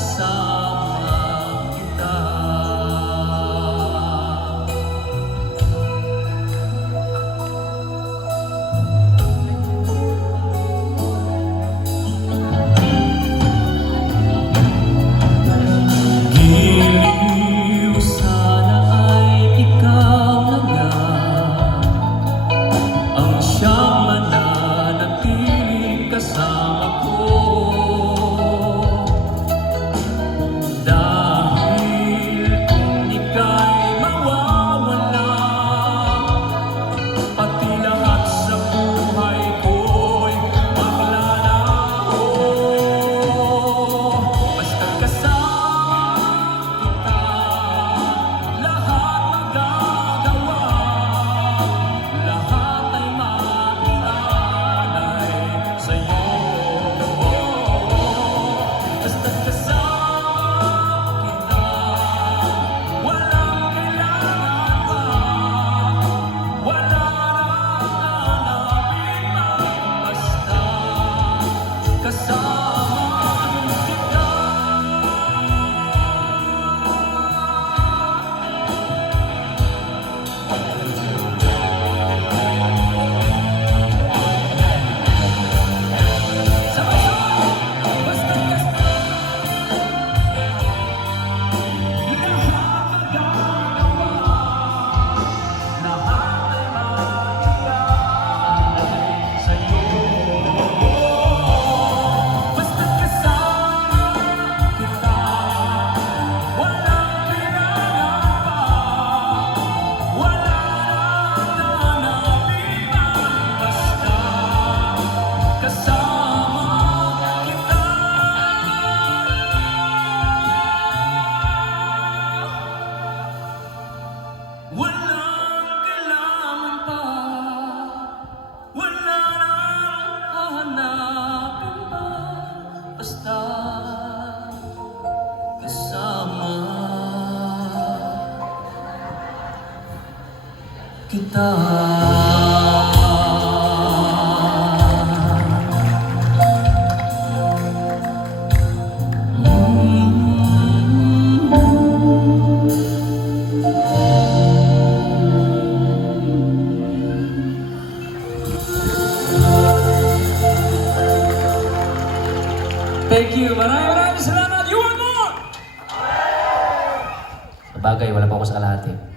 kasama kita. Giliw sana ay ikaw na nga ang siyang mananatiling kasama ko. Dahil kung ika'y mawawala, pati lahat sa buhay ko'y maglalaho. Basta't kasama kita, lahat magagawa, lahat ay maialay sa'yo. Basta't kasama kita, walang kailangan pa, wala nang hanapin pa. Basta kasama kita. Walang kailangan pa, wala nang hahanapin pa. Basta kasama kita. Thank you. Maraming salamat. You want more? Sabagay, wala pa ako sa kalahati.